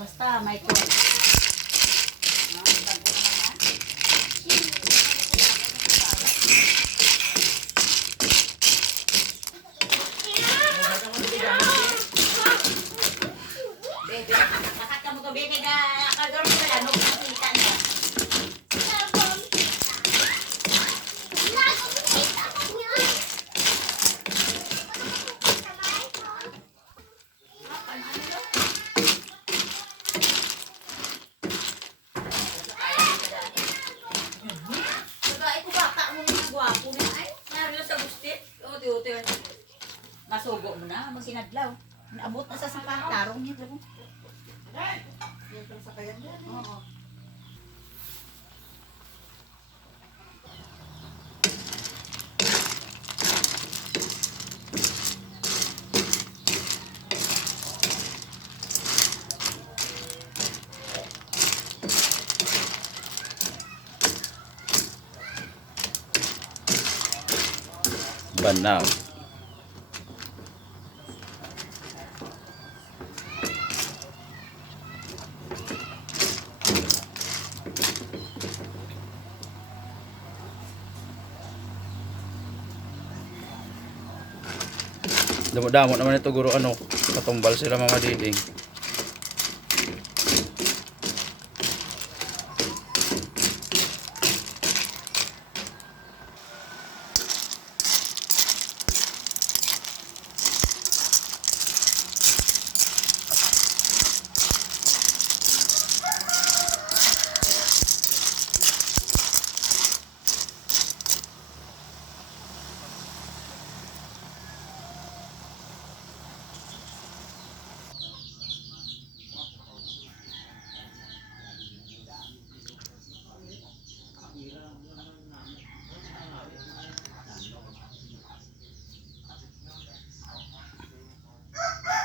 Basta may ko. Lakat ka mo to, beke ka, kagaro mo na, no, nakita niya. Masugo mo na, magsinadlaw. Naabot na sa tarong niya. Yan pala sa kayan yan. Oo. Banaw. Damo-damo naman ito guro, ano, katumbal sila mga diding.